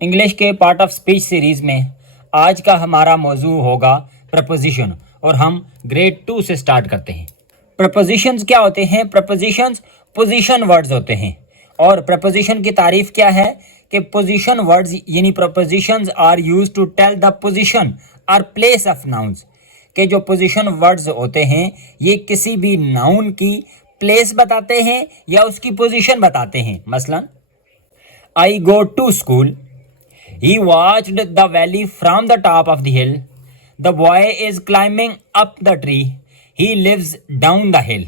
English के part of speech series में आज का हमारा मौजू होगा प्रपोजिशन और हम ग्रेड 2 से स्टार्ट करते हैं। प्रपोजिशंस क्या होते हैं? प्रपोजिशंस पोजीशन वर्ड्स होते हैं और प्रपोजिशन की तारीफ क्या है कि पोजीशन वर्ड्स यानी prepositions are used to tell the position और प्लेस ऑफ नाउन्स के जो पोजीशन वर्ड्स होते हैं ये किसी भी नाउन की प्लेस बताते हैं या उसकी पोजीशन बताते हैं। मसलन I go to school, he watched the valley from the top of the hill, the boy is climbing up the tree, he lives down the hill।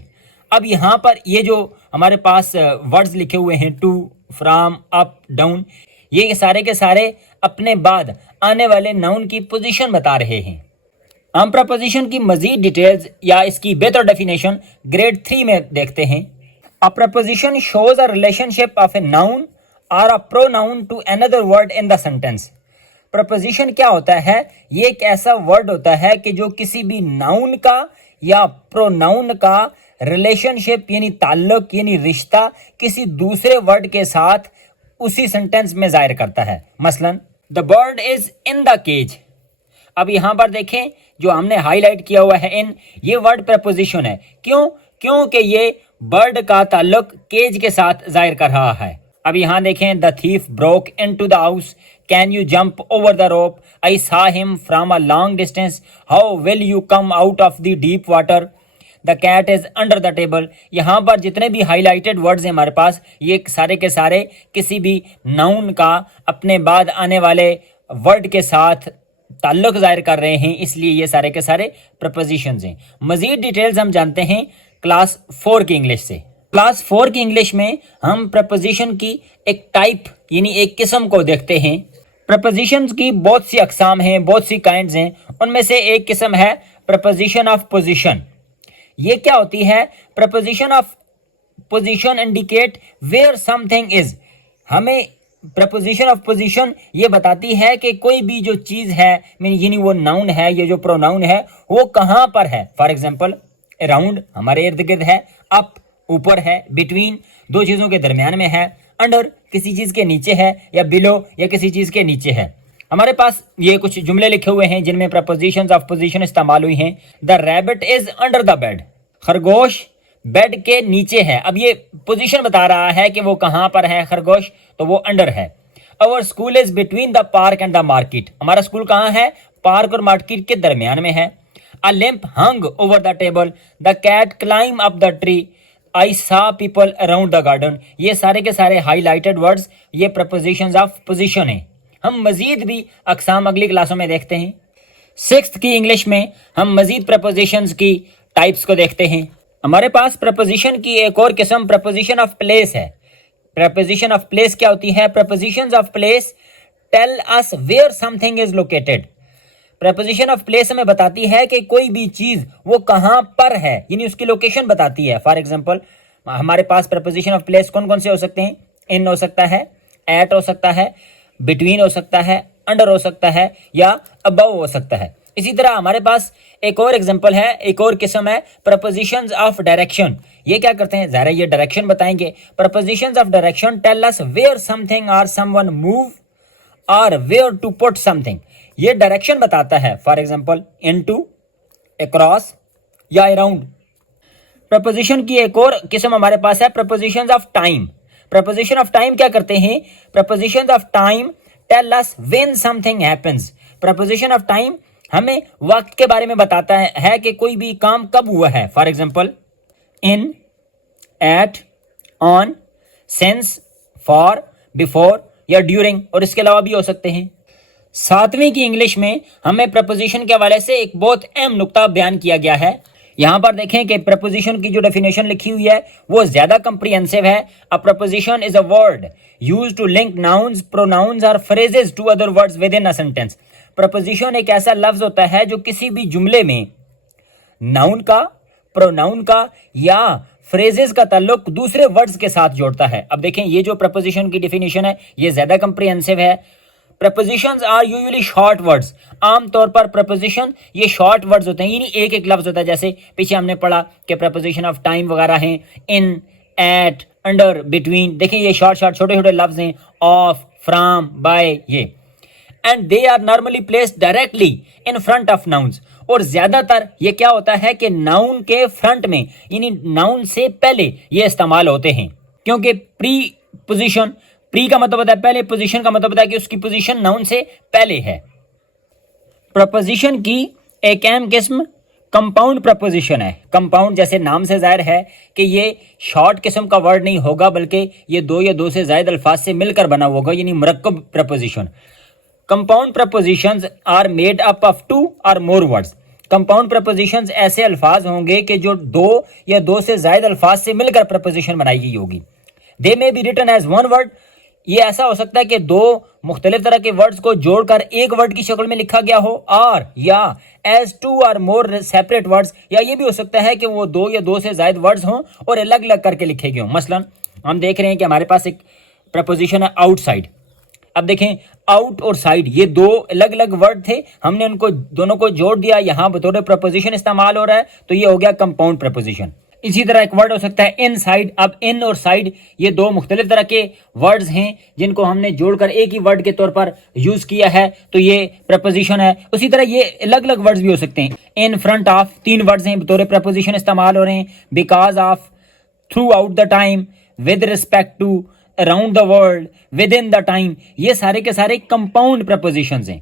अब यहाँ पर ये जो हमारे पास वर्ड्स लिखे हुए हैं टू, फ्रॉम, अप, डाउन, ये सारे के सारे अपने बाद आने वाले नाउन की पोजीशन बता रहे हैं। हम प्रपोजिशन की मजीद डिटेल्स या इसकी बेहतर डेफिनेशन ग्रेड 3 में देखते हैं। A preposition shows a relationship of a noun or a pronoun to another word in the sentence. Preposition क्या होता है? ये एक ऐसा वर्ड होता है कि जो किसी भी नाउन का या प्रोनाउन का रिलेशनशिप यानी ताल्लुक यानी रिश्ता किसी दूसरे वर्ड के साथ उसी सेंटेंस में जाहिर करता है। मसलन the bird is in the cage. अब यहाँ पर देखें जो हमने हाईलाइट किया हुआ है इन, ये वर्ड प्रपोजिशन है। क्यों? क्योंकि ये बर्ड का ताल्लुक केज के साथ जाहिर कर रहा है। अब यहाँ देखें the thief broke into the house, can you jump over the rope, I saw him from a long distance, how will you come out of the deep water, the cat is under the table. यहाँ पर जितने भी highlighted words हैं हमारे पास ये सारे के सारे किसी भी नाउन का अपने बाद आने वाले वर्ड के साथ ताल्लुक जाहिर कर रहे हैं, इसलिए ये सारे के सारे प्रपोजिशंस हैं। मजीद डिटेल्स हम जानते हैं क्लास 4 की इंग्लिश से। क्लास 4 की इंग्लिश में हम प्रपोजिशन की एक टाइप यानी एक किस्म को देखते हैं। प्रपोजिशंस की बहुत सी अकसाम हैं, बहुत सी काइंड्स हैं। उनमें से एक किस्म है प्रपोजिशन ऑफ पोजीशन। ये क्या होती है? Preposition of position indicate where something is. हमें प्रपोजिशन ऑफ पोजीशन ये बताती है कि कोई भी जो चीज़ है यानी वो नाउन है, ये जो प्रोनाउन है वो कहाँ पर है। फॉर एग्जाम्पल अराउंड हमारे इर्द गिर्द है, अप ऊपर है, बिटवीन दो चीज़ों के दरमियान में है, अंडर किसी चीज़ के नीचे है, या बिलो या किसी चीज़ के नीचे है। हमारे पास ये कुछ जुमले लिखे हुए हैं जिनमें प्रपोजिशंस ऑफ पोजीशन इस्तेमाल हुई हैं। The rabbit is under the bed, खरगोश बेड के नीचे है। अब ये पोजीशन बता रहा है कि वो कहाँ पर है खरगोश, तो वो अंडर है। Our school is between the park and the market, हमारा स्कूल कहाँ है? पार्क और मार्केट के दरमियान में है। A lamp hung over the table, the cat climb up the tree, I saw people around the garden. ये सारे के सारे हाईलाइटेड वर्ड्स ये प्रपोजिशंस ऑफ पोजीशन है। हम मजीद भी अकसाम अगली क्लासों में देखते हैं। 6th की इंग्लिश में हम मजीद प्रपोजिशंस की टाइप्स को देखते हैं। हमारे पास प्रपोजिशन की एक और किस्म प्रपोजिशन ऑफ प्लेस है। प्रपोजिशन ऑफ प्लेस क्या होती है? Prepositions of place tell us where something is located. Preposition of place हमें बताती है कि कोई भी चीज वो कहाँ पर है, यानी उसकी लोकेशन बताती है। फॉर एग्जांपल हमारे पास प्रपोजिशन ऑफ प्लेस कौन कौन से हो सकते हैं? इन हो सकता है, एट हो सकता है, बिटवीन हो सकता है, अंडर हो सकता है या अबव हो सकता है। इसी तरह हमारे पास एक और एग्जांपल है, एक और किस्म है प्रपोजिशंस ऑफ डायरेक्शन। ये क्या करते हैं? ज़रा ये डायरेक्शन बताएंगे। Prepositions of direction tell us where something और समवन मूव और वेयर टू पुट समथिंग। ये डायरेक्शन बताता है। फॉर एग्जांपल इनटू, अक्रॉस या अराउंड। प्रपोजिशन की एक और किस्म हमारे पास है prepositions of time. Preposition of time क्या करते हैं? Prepositions of time tell us when something happens. Preposition of time हमें वक्त के बारे में बताता है कि कोई भी काम कब हुआ है। For example in, at, on, since, for, before या ड्यूरिंग, और इसके अलावा भी हो सकते हैं। 7वीं की इंग्लिश में हमें प्रपोजिशन के हवाले से एक बहुत अहम नुक्ता बयान किया गया है। यहाँ पर देखें कि प्रपोजिशन की जो डेफिनेशन लिखी हुई है वो ज्यादा कंप्रिहेंसिव है। A preposition is a word used to link nouns, pronouns और phrases to other words within a sentence. Preposition एक ऐसा लफ्ज होता है जो किसी भी जुमले में नाउन का, प्रोनाउन का या फ्रेजेस का ताल्लुक दूसरे वर्ड्स के साथ जोड़ता है। अब देखें ये जो प्रपोजिशन की डेफिनेशन है ये ज्यादा कंप्रिहेंसिव है। Prepositions are usually short words. आमतौर पर प्रपोजिशन ये शॉर्ट वर्ड्स होते हैं, यानी एक एक लफ्ज होता है। जैसे पीछे हमने पढ़ा कि प्रपोजिशन ऑफ टाइम वगैरह हैं, इन, एट, अंडर, बिटवीन। देखें ये शॉर्ट छोटे छोटे लफ्ज हैं। ऑफ, फ्रॉम, बाय, ये। And they are normally placed directly in front of nouns. और ज्यादातर ये क्या होता है कि नाउन के फ्रंट में, यानी नाउन से पहले ये इस्तेमाल होते हैं, क्योंकि प्री पोजीशन, प्री का मतलब होता है पहले, पोजीशन का मतलब होता है कि उसकी पोजीशन नाउन से पहले है। प्रपोजिशन की एक अहम किस्म कंपाउंड प्रपोजिशन है। कंपाउंड जैसे नाम से जाहिर है कि ये शॉर्ट किस्म का वर्ड नहीं होगा, बल्कि ये दो या दो से ज्यादा अल्फाज से मिलकर बना होगा, यानी मुरक्कब preposition. Compound prepositions are made up of two or more words. Compound propositions ऐसे अल्फाज होंगे कि जो दो या दो से ज्यादा अल्फाज से मिलकर प्रपोजिशन बनाई गई होगी। They may be written as one word. ये ऐसा हो सकता है कि दो मुख्तलिफ तरह के वर्ड्स को जोड़कर एक वर्ड की शक्ल में लिखा गया हो, और या as to or more separate words, या ये भी हो सकता है कि वो दो या दो से ज्यादा वर्ड्स हों और अलग अलग करके लिखे गए हों। मसलन हम देख रहे हैं कि हमारे पास एक प्रपोजिशन है आउटसाइड। अब देखें, आउट और साइड ये दो अलग अलग वर्ड थे, हमने उनको दोनों को जोड़ दिया, यहां बतौर प्रपोजिशन इस्तेमाल हो रहा है, तो ये हो गया कंपाउंड प्रपोजिशन। इसी तरह एक वर्ड हो सकता है इन साइड। अब इन और साइड ये दो मुख्तलिफ तरह के वर्ड्स हैं जिनको हमने जोड़कर एक ही वर्ड के तौर पर यूज किया है, तो ये प्रपोजिशन है। उसी तरह ये अलग अलग वर्ड्स भी हो सकते हैं। इन फ्रंट ऑफ तीन वर्ड्स हैं, बतौर प्रपोजिशन इस्तेमाल हो रहे हैं। Because of, throughout the time, with respect to, around the world, within the time, ये सारे के सारे कंपाउंड प्रपोजिशंस हैं।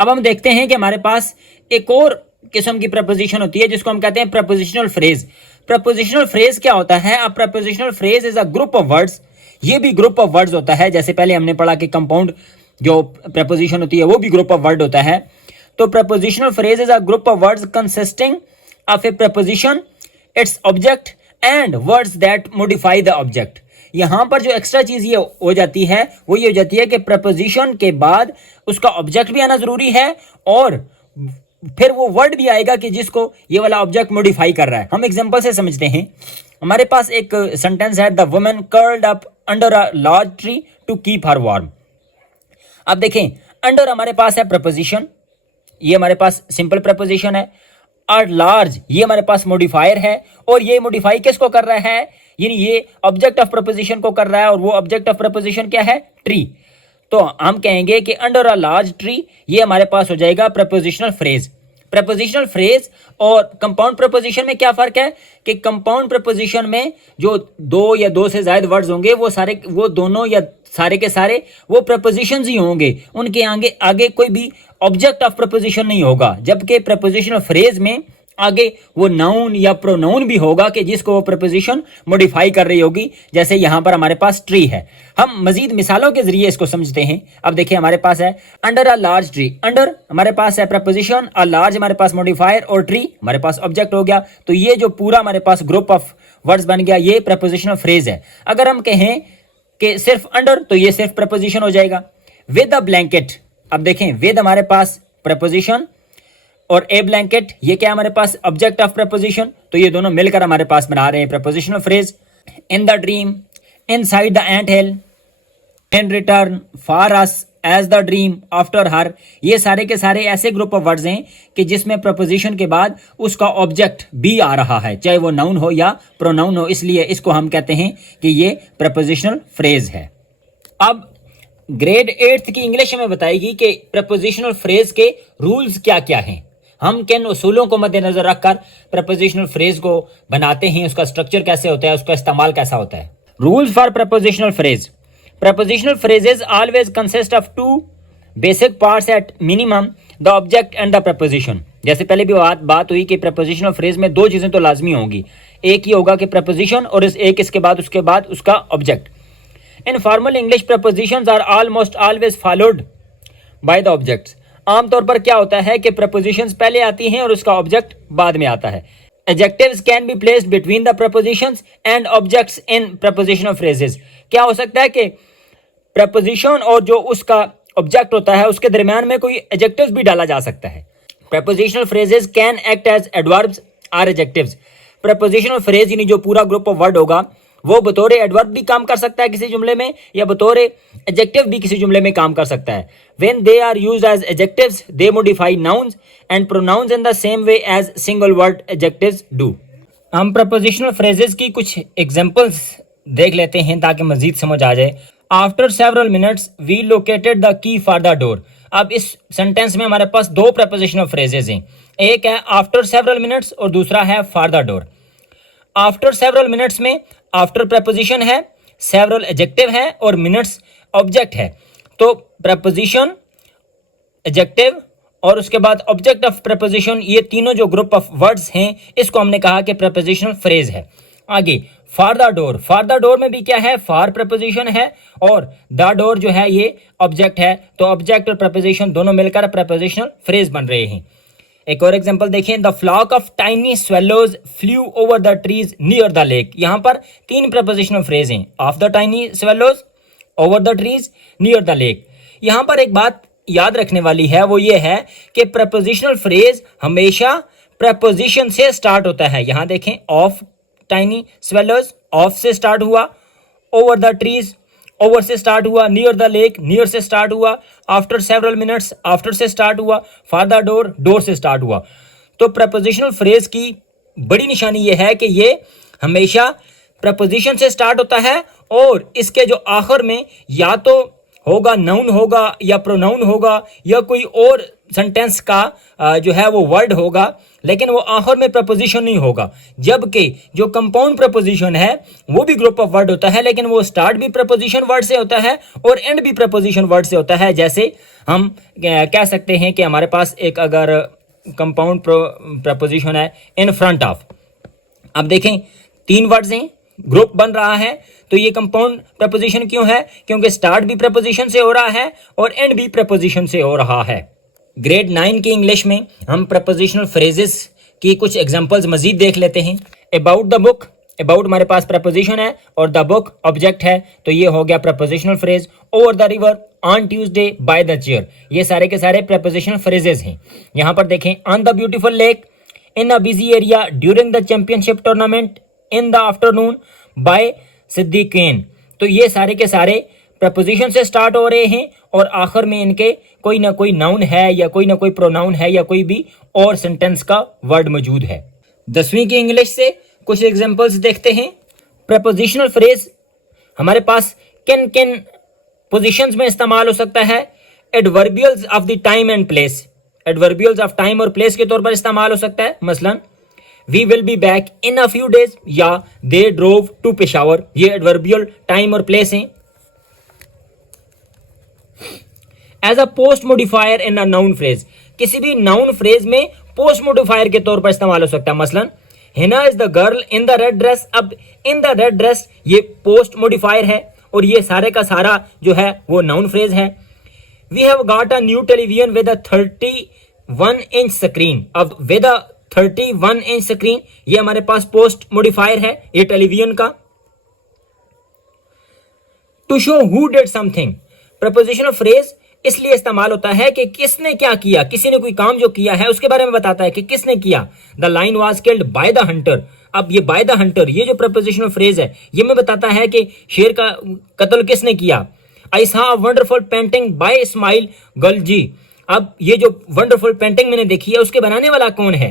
अब हम देखते हैं कि हमारे पास एक और किस्म की प्रपोजिशन होती है जिसको हम कहते हैं प्रपोजिशनल फ्रेज। प्रपोजिशनल फ्रेज क्या होता है? अब prepositional phrase is a group of words. ये भी ग्रुप ऑफ वर्ड्स होता है, जैसे पहले हमने पढ़ा कि कंपाउंड जो प्रपोजिशन होती है वो भी ग्रुप ऑफ वर्ड होता है। तो prepositional phrase is a group of words consisting of A preposition, its object and words that modify the object. यहां पर जो एक्स्ट्रा चीज ये हो जाती है वो ये हो जाती है कि प्रपोजिशन के बाद उसका ऑब्जेक्ट भी आना जरूरी है, और फिर वो वर्ड भी आएगा कि जिसको ये वाला ऑब्जेक्ट मॉडिफाई कर रहा है। हम एग्जांपल से समझते हैं। हमारे पास एक सेंटेंस है, the woman curled up under a large tree to keep her warm. अब देखें, अंडर हमारे पास है प्रपोजिशन, ये हमारे पास सिंपल प्रपोजिशन है। और लार्ज ये हमारे पास मॉडिफायर है, और ये मॉडिफाई किसको कर रहा है? यानी ये ऑब्जेक्ट ऑफ प्रपोजिशन को कर रहा है, और वो ऑब्जेक्ट ऑफ प्रपोजिशन क्या है? ट्री। तो हम कहेंगे कि अंडर अ लार्ज ट्री, ये हमारे पास हो जाएगा प्रपोजिशनल फ्रेज। प्रपोजिशनल फ्रेज और कंपाउंड प्रपोजिशन में क्या फर्क है कि कंपाउंड प्रपोजिशन में जो दो या दो से ज्यादा वर्ड्स होंगे वो दोनों या सारे के सारे वो प्रपोजिशंस ही होंगे, उनके आगे कोई भी ऑब्जेक्ट ऑफ प्रपोजिशन नहीं होगा। जबकि प्रपोजिशनल फ्रेज में आगे वो नाउन या प्रोनाउन भी होगा कि जिसको वो प्रपोजिशन मॉडिफाई कर रही होगी। जैसे यहां पर हमारे पास ट्री है, हम मजीद मिसालों के जरिए इसको समझते हैं। अब देखिए, हमारे पास है under a large tree. Under हमारे पास है प्रपोजिशन, अ लार्ज हमारे पास मॉडिफायर, और ट्री हमारे पास ऑब्जेक्ट हो गया। तो ये जो पूरा हमारे पास ग्रुप ऑफ वर्ड्स बन गया, ये प्रपोजिशनल फ्रेज है। अगर हम कहें कि सिर्फ अंडर, तो ये सिर्फ प्रपोजिशन हो जाएगा। विद अ ब्लैंकेट, अब देखें, विद हमारे पास प्रपोजिशन और ए ब्लैंकेट ये क्या हमारे पास ऑब्जेक्ट ऑफ प्रपोजिशन, तो ये दोनों मिलकर हमारे पास बना रहे हैं prepositional phrase. In the dream, inside the ant hill, in return, for us, as the dream, after her, ये सारे के सारे ऐसे ग्रुप ऑफ वर्ड्स हैं कि जिसमें प्रपोजिशन के बाद उसका ऑब्जेक्ट भी आ रहा है, चाहे वो नाउन हो या प्रोनाउन हो, इसलिए इसको हम कहते हैं कि ये प्रपोजिशनल फ्रेज है। अब ग्रेड 8th की इंग्लिश में बताएगी कि प्रपोजिशनल फ्रेज के रूल्स क्या क्या हैं, हम किन उसूलों को मद्देनजर रखकर प्रपोजिशनल फ्रेज को बनाते हैं, उसका स्ट्रक्चर कैसे होता है, उसका इस्तेमाल कैसा होता है। Rules for prepositional phrase. Prepositional phrases always consist of two basic parts at minimum, the object and the preposition. जैसे पहले भी बात हुई कि प्रपोजिशनल फ्रेज में दो चीजें तो लाजमी होंगी, एक ही होगा कि प्रपोजिशन, और उसके बाद उसका object. In formal English prepositions are almost always followed by the objects. आमतौर पर क्या होता है कि प्रपोजिशंस पहले आती हैं और उसका ऑब्जेक्ट बाद में आता है। Adjectives can be placed between the propositions and objects in prepositional phrases. क्या हो सकता है कि प्रपोजिशन और जो उसका ऑब्जेक्ट होता है उसके दरमियान में कोई एडजेक्टिव्स भी डाला जा सकता है। Prepositional phrases can act as adverbs और एडजेक्टिव्स। प्रपोजिशनल फ्रेज यानी जो पूरा ग्रुप ऑफ वर्ड होगा वो बतौर एडवर्ब भी काम कर सकता है किसी जुमले में, या बतौर एडजेक्टिव भी किसी जुमले में काम कर सकता है। When they are used as adjectives they modify nouns and pronouns in the same way as single word adjectives do. हम प्रपोजिशनल फ्रेजेस की कुछ एग्जांपल्स देख लेते हैं ताकि मजीद समझ आ जाए। After several minutes we located the key for the door. अब इस सेंटेंस में हमारे पास दो प्रपोजिशनल फ्रेजेस हैं, एक है आफ्टर सेवरल मिनट्स और दूसरा है for the door. After several minutes में आफ्टर प्रपोजिशन है, सेवरल एडजेक्टिव है और मिनट्स ऑब्जेक्ट है। तो प्रपोजिशन, एडजेक्टिव और उसके बाद ऑब्जेक्ट ऑफ प्रपोजिशन, ये तीनों जो ग्रुप ऑफ वर्ड्स हैं इसको हमने कहा कि प्रपोजिशनल फ्रेज है। आगे for the door, for the door में भी क्या है, फॉर प्रपोजिशन है और द डोर जो है ये ऑब्जेक्ट है। तो ऑब्जेक्ट और प्रपोजिशन दोनों मिलकर प्रपोजिशनल फ्रेज बन रहे हैं। एक और एग्जांपल देखें, the flock of tiny swallows flew over the trees near the lake. यहाँ पर तीन प्रपोजिशनल फ्रेज हैं, of the tiny swallows, over the trees, near the lake. यहाँ पर एक बात याद रखने वाली है, वो ये है कि प्रपोजिशनल फ्रेज हमेशा प्रपोजिशन से स्टार्ट होता है। यहाँ देखें, ऑफ टाइनी स्वेलोज, ऑफ से स्टार्ट हुआ, ओवर द ट्रीज, ओवर से स्टार्ट हुआ, नियर द लेक, नियर से स्टार्ट हुआ, आफ्टर सेवरल मिनट्स, आफ्टर से स्टार्ट हुआ, फॉर द डोर, डोर से स्टार्ट हुआ। तो प्रपोजिशनल फ्रेज की बड़ी निशानी ये है कि ये हमेशा प्रपोजिशन से स्टार्ट होता है और इसके जो आखिर में या तो होगा नाउन होगा या प्रोनाउन होगा या कोई और सेंटेंस का जो है वो वर्ड होगा, लेकिन वो आखिर में प्रपोजिशन नहीं होगा। जबकि जो कंपाउंड प्रपोजिशन है वो भी ग्रुप ऑफ वर्ड होता है, लेकिन वो स्टार्ट भी प्रपोजिशन वर्ड से होता है और एंड भी प्रपोजिशन वर्ड से होता है। जैसे हम कह सकते हैं कि हमारे पास एक अगर कंपाउंड प्रपोजिशन है इन फ्रंट ऑफ, अब देखें तीन वर्ड्स हैं, ग्रुप बन रहा है, तो ये कंपाउंड प्रपोजिशन क्यों है, क्योंकि स्टार्ट भी प्रपोजिशन से हो रहा है और एंड भी प्रपोजिशन से हो रहा है। ग्रेड 9 की इंग्लिश में हम प्रपोजिशनल फ्रेजेस की कुछ एग्जांपल्स मजीद देख लेते हैं। अबाउट द बुक, अबाउट हमारे पास प्रपोजिशन है और द बुक ऑब्जेक्ट है, तो ये हो गया prepositional phrase. Over the river, on Tuesday, by the chair, ये सारे के सारे प्रपोजिशनल फ्रेजेस हैं। यहाँ पर देखें, on the beautiful lake, in a busy area, during the championship tournament, in the afternoon, by Siddiqueen. तो ये सारे के सारे प्रपोजिशन से स्टार्ट हो रहे हैं और आखिर में इनके कोई ना कोई नाउन है या कोई ना कोई प्रोनाउन है या कोई भी और सेंटेंस का वर्ड मौजूद है। 10वीं की इंग्लिश से कुछ एग्जांपल्स देखते हैं। प्रपोजिशनल फ्रेज हमारे पास किन किन पोजीशंस में इस्तेमाल हो सकता है। Adverbials of the time and place, adverbials of time और प्लेस के तौर पर इस्तेमाल हो सकता है। मसलन we will be back in a few days या दे ड्रोव टू पेशावर, ये एडवर्बियल टाइम और प्लेस हैं। As a post modifier in a noun phrase, किसी भी नाउन फ्रेज में पोस्ट मोडिफायर के तौर पर इस्तेमाल हो सकता है। मसलन Hina is the girl in the red dress, अब इन द रेड ड्रेस ये पोस्ट मोडिफायर है और ये सारे का सारा जो है वो नाउन फ्रेज है। We have got a new television with a 31 inch screen, अब विद अ 31 इंच स्क्रीन ये हमारे पास पोस्ट मोडिफायर है ये टेलीविजन का। To show who did something, prepositional phrase इसलिए इस्तेमाल होता है कि किसने क्या किया, किसी ने कोई काम जो किया है उसके बारे में बताता है कि किसने किया। The line was killed by the Hunter, अब ये बाय द हंटर ये जो प्रपोजिशनल फ्रेज है ये में बताता है कि शेर का कत्ल किसने किया। I saw a wonderful painting by Ismail Galji, अब ये जो वंडरफुल पेंटिंग मैंने देखी है उसके बनाने वाला कौन है।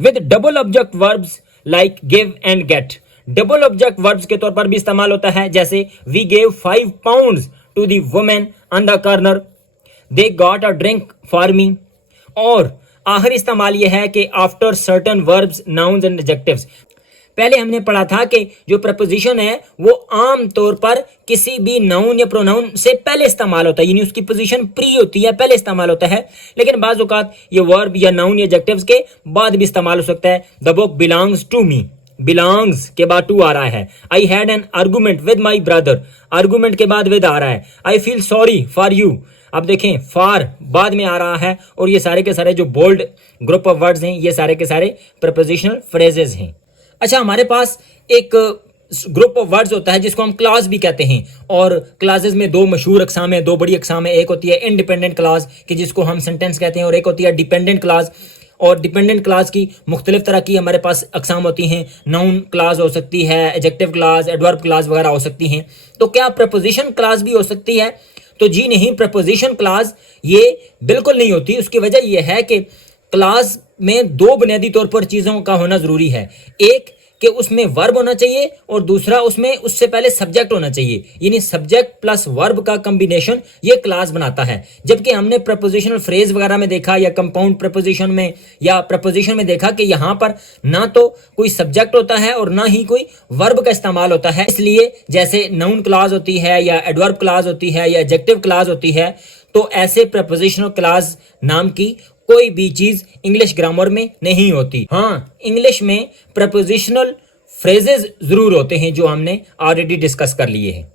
With double object verbs like give and get, double object verbs के तौर पर भी इस्तेमाल होता है। जैसे we gave 5 pounds to the women on the corner, they got a drink for me. और आखिरी इस्तेमाल यह है कि after certain verbs, nouns and adjectives. पहले हमने पढ़ा था कि जो प्रपोजिशन है वो आम तौर पर किसी भी नाउन या प्रोनाउन से पहले इस्तेमाल होता है, यानी उसकी पोजीशन प्री होती है, पहले इस्तेमाल होता है। लेकिन बाज़ औक़ात ये वर्ब या नाउन या एडजेक्टिव्स के बाद भी इस्तेमाल हो सकता है। The book belongs to me, belongs के बाद टू आ रहा है। I had an argument with my brother, argument के बाद विद आ रहा है। I feel sorry for you, अब देखें फार बाद में आ रहा है। और ये सारे के सारे जो बोल्ड ग्रुप ऑफ वर्ड्स हैं ये सारे के सारे प्रपोजिशनल फ्रेजेस हैं। अच्छा, हमारे पास एक ग्रुप ऑफ वर्ड्स होता है जिसको हम क्लास भी कहते हैं, और क्लासेस में दो मशहूर अक़साम है, दो बड़ी अक़साम है। एक होती है इंडिपेंडेंट क्लास कि जिसको हम सेंटेंस कहते हैं, और एक होती है डिपेंडेंट क्लास। और डिपेंडेंट क्लास की मुख्तलिफ तरह की हमारे पास अक़साम होती हैं। नाउन क्लास हो सकती है, एडजेक्टिव क्लास, एडवर्ब क्लास वगैरह हो सकती हैं। तो क्या प्रपोजिशन क्लास भी हो सकती है? तो जी नहीं, प्रपोजिशन क्लास ये बिल्कुल नहीं होती। उसकी वजह यह है कि क्लास में दो बुनियादी तौर पर चीज़ों का होना ज़रूरी है। एक कि उसमें वर्ब होना चाहिए और दूसरा उसमें उससे पहले सब्जेक्ट होना चाहिए, यानी सब्जेक्ट प्लस वर्ब का कॉम्बिनेशन ये क्लास बनाता है। जबकि हमने प्रपोजिशनल फ्रेज वगैरह में देखा या कंपाउंड प्रपोजिशन में या प्रपोजिशन में देखा कि यहाँ पर ना तो कोई सब्जेक्ट होता है और ना ही कोई वर्ब का इस्तेमाल होता है। इसलिए जैसे नाउन क्लास होती है या एडवर्ब क्लास होती है या एडजेक्टिव क्लास होती है, तो ऐसे प्रपोजिशनल क्लास नाम की कोई भी चीज इंग्लिश ग्रामर में नहीं होती। हाँ, इंग्लिश में प्रपोजिशनल फ्रेजेस जरूर होते हैं जो हमने ऑलरेडी डिस्कस कर लिए हैं।